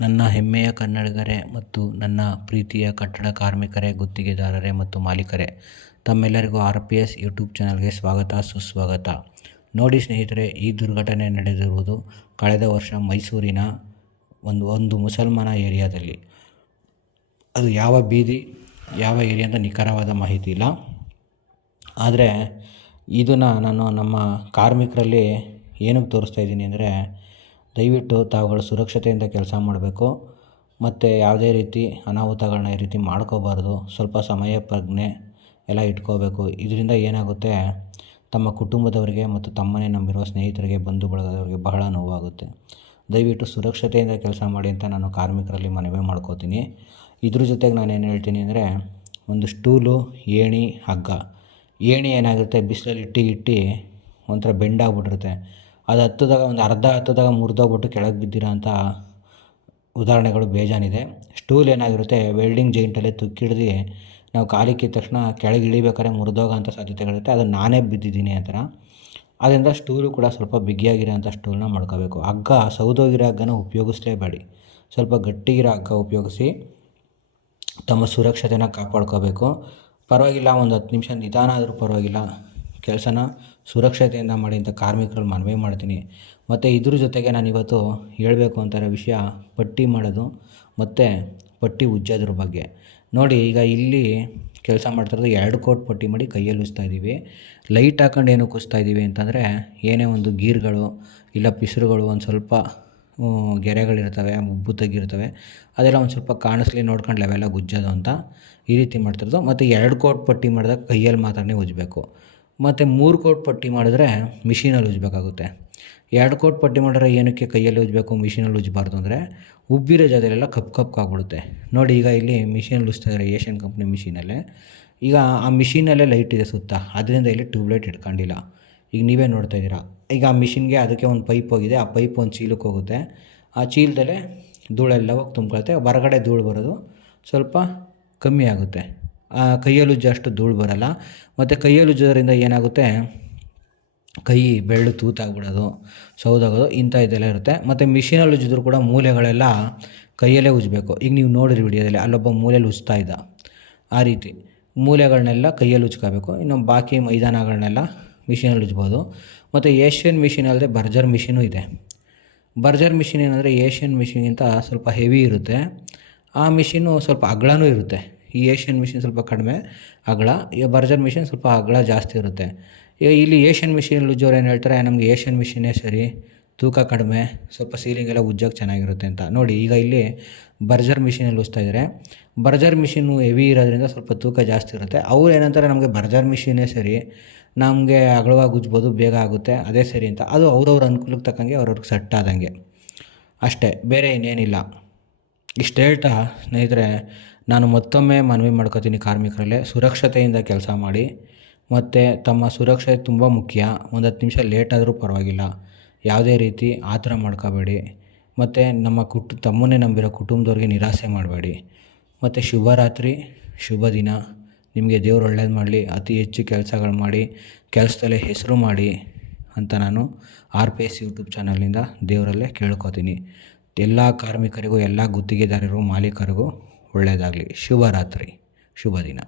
ನನ್ನ ಹೆಮ್ಮೆಯ ಕನ್ನಡಿಗರೇ ಮತ್ತು ನನ್ನ ಪ್ರೀತಿಯ ಕಟ್ಟಡ ಕಾರ್ಮಿಕರೇ, ಗುತ್ತಿಗೆದಾರರೇ ಮತ್ತು ಮಾಲೀಕರೇ, ತಮ್ಮೆಲ್ಲರಿಗೂ RPS ಯೂಟ್ಯೂಬ್ ಚಾನಲ್ಗೆ ಸ್ವಾಗತ ಸುಸ್ವಾಗತ. ನೋಡಿ ಸ್ನೇಹಿತರೆ, ಈ ದುರ್ಘಟನೆ ನಡೆದಿರುವುದು ಕಳೆದ ವರ್ಷ ಮೈಸೂರಿನ ಒಂದು ಮುಸಲ್ಮಾನ ಏರಿಯಾದಲ್ಲಿ. ಅದು ಯಾವ ಬೀದಿ ಯಾವ ಏರಿಯಾ ಅಂತ ನಿಖರವಾದ ಮಾಹಿತಿ ಇಲ್ಲ. ಆದರೆ ಇದನ್ನು ನಾನು ನಮ್ಮ ಕಾರ್ಮಿಕರಲ್ಲಿ ಏನಕ್ಕೆ ತೋರಿಸ್ತಾ ಇದ್ದೀನಿ ಅಂದರೆ, ದಯವಿಟ್ಟು ತಾವುಗಳು ಸುರಕ್ಷತೆಯಿಂದ ಕೆಲಸ ಮಾಡಬೇಕು ಮತ್ತು ಯಾವುದೇ ರೀತಿ ಅನಾಹುತಗಳನ್ನ ಈ ರೀತಿ ಮಾಡ್ಕೋಬಾರ್ದು. ಸ್ವಲ್ಪ ಸಮಯ ಪ್ರಜ್ಞೆ ಎಲ್ಲ ಇಟ್ಕೋಬೇಕು. ಇದರಿಂದ ಏನಾಗುತ್ತೆ, ತಮ್ಮ ಕುಟುಂಬದವರಿಗೆ ಮತ್ತು ತಮ್ಮನೇ ನಂಬಿರುವ ಸ್ನೇಹಿತರಿಗೆ, ಬಂಧು ಬಳಗದವರಿಗೆ ಬಹಳ ನೋವಾಗುತ್ತೆ. ದಯವಿಟ್ಟು ಸುರಕ್ಷತೆಯಿಂದ ಕೆಲಸ ಮಾಡಿ ಅಂತ ನಾನು ಕಾರ್ಮಿಕರಲ್ಲಿ ಮನವಿ ಮಾಡ್ಕೋತೀನಿ. ಇದ್ರ ಜೊತೆಗೆ ನಾನೇನು ಹೇಳ್ತೀನಿ ಅಂದರೆ, ಒಂದು ಸ್ಟೂಲು, ಏಣಿ, ಹಗ್ಗ. ಏಣಿ ಏನಾಗುತ್ತೆ, ಬಿಸಿಲಲ್ಲಿ ಇಟ್ಟು ಒಂಥರ ಬೆಂಡಾಗ್ಬಿಟ್ಟಿರುತ್ತೆ. ಅದು ಹತ್ತದಾಗ ಒಂದು ಅರ್ಧ ಹತ್ತದಾಗ ಮುರಿದೋಗ್ಬಿಟ್ಟು ಕೆಳಗೆ ಬಿದ್ದಿರೋ ಅಂಥ ಉದಾಹರಣೆಗಳು ಬೇಜಾನಿದೆ. ಸ್ಟೂಲ್ ಏನಾಗಿರುತ್ತೆ, ವೆಲ್ಡಿಂಗ್ ಜೈಂಟಲ್ಲೇ ತುಕ್ಕಿಡ್ದು ನಾವು ಕಾಲಿಕ್ಕಿದ ತಕ್ಷಣ ಕೆಳಗೆ ಇಳಿಬೇಕಾದ್ರೆ ಮುರಿದೋಗೋಂಥ ಸಾಧ್ಯತೆಗಳಿರುತ್ತೆ. ಅದು ನಾನೇ ಬಿದ್ದಿದ್ದೀನಿ ಆ ಥರ. ಅದರಿಂದ ಸ್ಟೂಲು ಕೂಡ ಸ್ವಲ್ಪ ಬಿಗಿಯಾಗಿರೋಂಥ ಸ್ಟೂಲನ್ನ ಮಾಡ್ಕೋಬೇಕು. ಹಗ್ಗ, ಸೌದೋಗಿರೋ ಹಗ್ಗನ ಉಪಯೋಗಿಸಲೇಬೇಡಿ. ಸ್ವಲ್ಪ ಗಟ್ಟಿಗಿರೋ ಹಗ್ಗ ಉಪಯೋಗಿಸಿ ತಮ್ಮ ಸುರಕ್ಷತೆನ ಕಾಪಾಡ್ಕೋಬೇಕು. ಪರವಾಗಿಲ್ಲ, ಒಂದು 10 ನಿಮಿಷ ನಿಧಾನ ಆದರೂ ಪರವಾಗಿಲ್ಲ, ಕೆಲಸನ ಸುರಕ್ಷತೆಯಿಂದ ಮಾಡಿ ಅಂತ ಕಾರ್ಮಿಕರಲ್ಲಿ ಮನವಿ ಮಾಡ್ತೀನಿ. ಮತ್ತು ಇದ್ರ ಜೊತೆಗೆ ನಾನಿವತ್ತು ಹೇಳಬೇಕು ಅಂತಾರೋ ವಿಷಯ ಪಟ್ಟಿ ಮಾಡೋದು ಮತ್ತು ಪಟ್ಟಿ ಉಜ್ಜೋದ್ರ ಬಗ್ಗೆ. ನೋಡಿ, ಈಗ ಇಲ್ಲಿ ಕೆಲಸ ಮಾಡ್ತಿರೋದು 2 ಕೋಟ್ ಪಟ್ಟಿ ಮಾಡಿ ಕೈಯಲ್ಲಿ ಉಜ್ತಾ ಇದ್ದೀವಿ. ಲೈಟ್ ಹಾಕೊಂಡು ಏನಕ್ಕೆ ಉಜ್ತಾ ಇದ್ದೀವಿ ಅಂತಂದರೆ, ಏನೇ ಒಂದು ಗೀರ್ಗಳು ಇಲ್ಲ ಪಿಸುರುಗಳು, ಒಂದು ಸ್ವಲ್ಪ ಗೆರೆಗಳಿರ್ತವೆ, ಉಬ್ಬು ತೆಗಿರ್ತವೆ, ಅದೆಲ್ಲ ಒಂದು ಸ್ವಲ್ಪ ಕಾಣಿಸ್ಲಿ ನೋಡ್ಕೊಂಡು ಲೆವೆಲಾಗಿ ಉಜ್ಜೋದು ಅಂತ ಈ ರೀತಿ ಮಾಡ್ತಿರೋದು. ಮತ್ತು 2 ಕೋಟ್ ಪಟ್ಟಿ ಮಾಡಿದಾಗ ಕೈಯಲ್ಲಿ ಮಾತ್ರನೇ ಉಜ್ಜಬೇಕು. ಮತ್ತು 3 ಕೋಟ್ ಪಟ್ಟಿ ಮಾಡಿದ್ರೆ ಮಿಷಿನಲ್ಲಿ ಉಜ್ಜಬೇಕಾಗುತ್ತೆ. 2 ಕೋಟ್ ಪಟ್ಟಿ ಮಾಡಿದ್ರೆ ಏನಕ್ಕೆ ಕೈಯಲ್ಲಿ ಉಜ್ಜಬೇಕು, ಮಿಷಿನಲ್ಲಿ ಉಜ್ಜಬಾರ್ದು ಅಂದರೆ, ಉಬ್ಬಿರೋ ಜಾಗದಲ್ಲೆಲ್ಲ ಕಪ್ಪಾಗ್ಬಿಡುತ್ತೆ. ನೋಡಿ, ಈಗ ಇಲ್ಲಿ ಮಿಷಿನಲ್ಲಿ ಉಜ್ತಾ ಇದ್ದಾರೆ, ಏಷ್ಯನ್ ಕಂಪ್ನಿ ಮಿಷಿನಲ್ಲೇ. ಈಗ ಆ ಮಿಷಿನಲ್ಲೇ ಲೈಟ್ ಇದೆ ಸುತ್ತ, ಅದರಿಂದ ಇಲ್ಲಿ ಟ್ಯೂಬ್ಲೈಟ್ ಇಟ್ಕೊಂಡಿಲ್ಲ. ಈಗ ನೀವೇ ನೋಡ್ತಾ ಇದ್ದೀರಾ. ಈಗ ಆ ಮಿಷಿನ್ಗೆ ಅದಕ್ಕೆ ಒಂದು ಪೈಪ್ ಹೋಗಿದೆ, ಆ ಪೈಪ್ ಒಂದು ಚೀಲಕ್ಕೆ ಹೋಗುತ್ತೆ. ಆ ಚೀಲದಲ್ಲೇ ಧೂಳೆಲ್ಲ ಹೋಗಿ ತುಂಬ್ಕೊಳುತ್ತೆ. ಹೊರಗಡೆ ಧೂಳು ಬರೋದು ಸ್ವಲ್ಪ ಕಮ್ಮಿ ಆಗುತ್ತೆ. ಕೈಯಲ್ಲಿ ಉಜ್ಜೋ ಅಷ್ಟು ಧೂಳು ಬರೋಲ್ಲ. ಮತ್ತು ಕೈಯಲ್ಲಿ ಉಜ್ಜೋದ್ರಿಂದ ಏನಾಗುತ್ತೆ, ಕೈ ಬೆಳ್ಳು ತೂತಾಗ್ಬಿಡೋದು, ಸೌದಾಗೋದು, ಇಂಥ ಇದೆಲ್ಲ ಇರುತ್ತೆ. ಮತ್ತು ಮಿಷಿನಲ್ಲಿ ಉಜ್ಜಿದ್ರು ಕೂಡ ಮೂಲೆಗಳೆಲ್ಲ ಕೈಯಲ್ಲೇ ಉಜ್ಜಬೇಕು. ಈಗ ನೀವು ನೋಡಿರಿ ವಿಡಿಯೋದಲ್ಲಿ, ಅಲ್ಲೊಬ್ಬ ಮೂಲೆಯಲ್ಲಿ ಉಜ್ತಾ ಇದ್ದ. ಆ ರೀತಿ ಮೂಲೆಗಳನ್ನೆಲ್ಲ ಕೈಯಲ್ಲಿ ಉಜ್ಕೋಬೇಕು. ಇನ್ನು ಬಾಕಿ ಮೈದಾನಗಳನ್ನೆಲ್ಲ ಮಿಷಿನಲ್ಲಿ ಉಜ್ಬೋದು. ಮತ್ತು ಏಷ್ಯನ್ ಮಿಷಿನ್ ಅಲ್ಲದೆ ಬರ್ಜರ್ ಮಿಷಿನೂ ಇದೆ. ಬರ್ಜರ್ ಮಿಷಿನ್ ಏನಂದರೆ, ಏಷ್ಯನ್ ಮಿಷಿನ್ಗಿಂತ ಸ್ವಲ್ಪ ಹೆವಿ ಇರುತ್ತೆ. ಆ ಮಿಷಿನು ಸ್ವಲ್ಪ ಅಗಲನೂ ಇರುತ್ತೆ. ಈ ಏಷ್ಯನ್ ಮಿಷಿನ್ ಸ್ವಲ್ಪ ಕಡಿಮೆ ಅಗಲ, ಈ ಬರ್ಜರ್ ಮಿಷಿನ್ ಸ್ವಲ್ಪ ಅಗಲ ಜಾಸ್ತಿ ಇರುತ್ತೆ. ಈಗ ಇಲ್ಲಿ ಏಷ್ಯನ್ ಮಿಷಿನಲ್ಲಿ ಉಜ್ಜೋರು ಏನು ಹೇಳ್ತಾರೆ, ನಮಗೆ ಏಷ್ಯನ್ ಮಿಷಿನ್ನೇ ಸರಿ, ತೂಕ ಕಡಿಮೆ, ಸ್ವಲ್ಪ ಸೀಲಿಂಗೆಲ್ಲ ಉಜ್ಜೋಕ್ಕೆ ಚೆನ್ನಾಗಿರುತ್ತೆ ಅಂತ. ನೋಡಿ, ಈಗ ಇಲ್ಲಿ ಬರ್ಜರ್ ಮಿಷಿನಲ್ಲಿ ಉಜ್ತಾ ಇದ್ದಾರೆ. ಬರ್ಜರ್ ಮಿಷಿನು ಹೆವಿ ಇರೋದ್ರಿಂದ ಸ್ವಲ್ಪ ತೂಕ ಜಾಸ್ತಿ ಇರುತ್ತೆ. ಅವ್ರು ಏನಂತಾರೆ, ನಮಗೆ ಬರ್ಜರ್ ಮಿಷಿನ್ನೇ ಸರಿ, ನಮಗೆ ಅಗಲವಾಗಿ ಉಜ್ಬೋದು, ಬೇಗ ಆಗುತ್ತೆ, ಅದೇ ಸರಿ ಅಂತ. ಅದು ಅವ್ರವ್ರ ಅನುಕೂಲಕ್ಕೆ ತಕ್ಕಂಗೆ ಅವ್ರವ್ರಿಗೆ ಸೆಟ್ ಆದಂಗೆ ಅಷ್ಟೇ, ಬೇರೆ ಇನ್ನೇನಿಲ್ಲ. ಇಷ್ಟು ಹೇಳ್ತಾ ಸ್ನೇಹಿತರೆ, ನಾನು ಮತ್ತೊಮ್ಮೆ ಮನವಿ ಮಾಡ್ಕೋತೀನಿ ಕಾರ್ಮಿಕರಲ್ಲೇ, ಸುರಕ್ಷತೆಯಿಂದ ಕೆಲಸ ಮಾಡಿ. ಮತ್ತು ತಮ್ಮ ಸುರಕ್ಷತೆ ತುಂಬ ಮುಖ್ಯ. ಒಂದು 10 ನಿಮಿಷ ಲೇಟ್ ಆದರೂ ಪರವಾಗಿಲ್ಲ, ಯಾವುದೇ ರೀತಿ ಆತರ ಮಾಡ್ಕೋಬೇಡಿ. ಮತ್ತು ನಮ್ಮ ತಮ್ಮನ್ನೇ ನಂಬಿರೋ ಕುಟುಂಬದವ್ರಿಗೆ ನಿರಾಸೆ ಮಾಡಬೇಡಿ. ಮತ್ತು ಶುಭರಾತ್ರಿ, ಶುಭ ದಿನ. ನಿಮಗೆ ದೇವ್ರು ಒಳ್ಳೇದು ಮಾಡಲಿ, ಅತಿ ಹೆಚ್ಚು ಕೆಲಸಗಳು ಮಾಡಿ, ಕೆಲಸದಲ್ಲೇ ಹೆಸರು ಮಾಡಿ ಅಂತ ನಾನು RPS ಯೂಟ್ಯೂಬ್ ಚಾನಲಿಂದ ದೇವರಲ್ಲೇ ಕೇಳ್ಕೊತೀನಿ. ಎಲ್ಲ ಕಾರ್ಮಿಕರಿಗೂ, ಎಲ್ಲ ಗುತ್ತಿಗೆದಾರರಿಗೂ, ಮಾಲೀಕರಿಗೂ ಒಳ್ಳೆಯದಾಗಲಿ. ಶುಭರಾತ್ರಿ, ಶುಭ ದಿನ.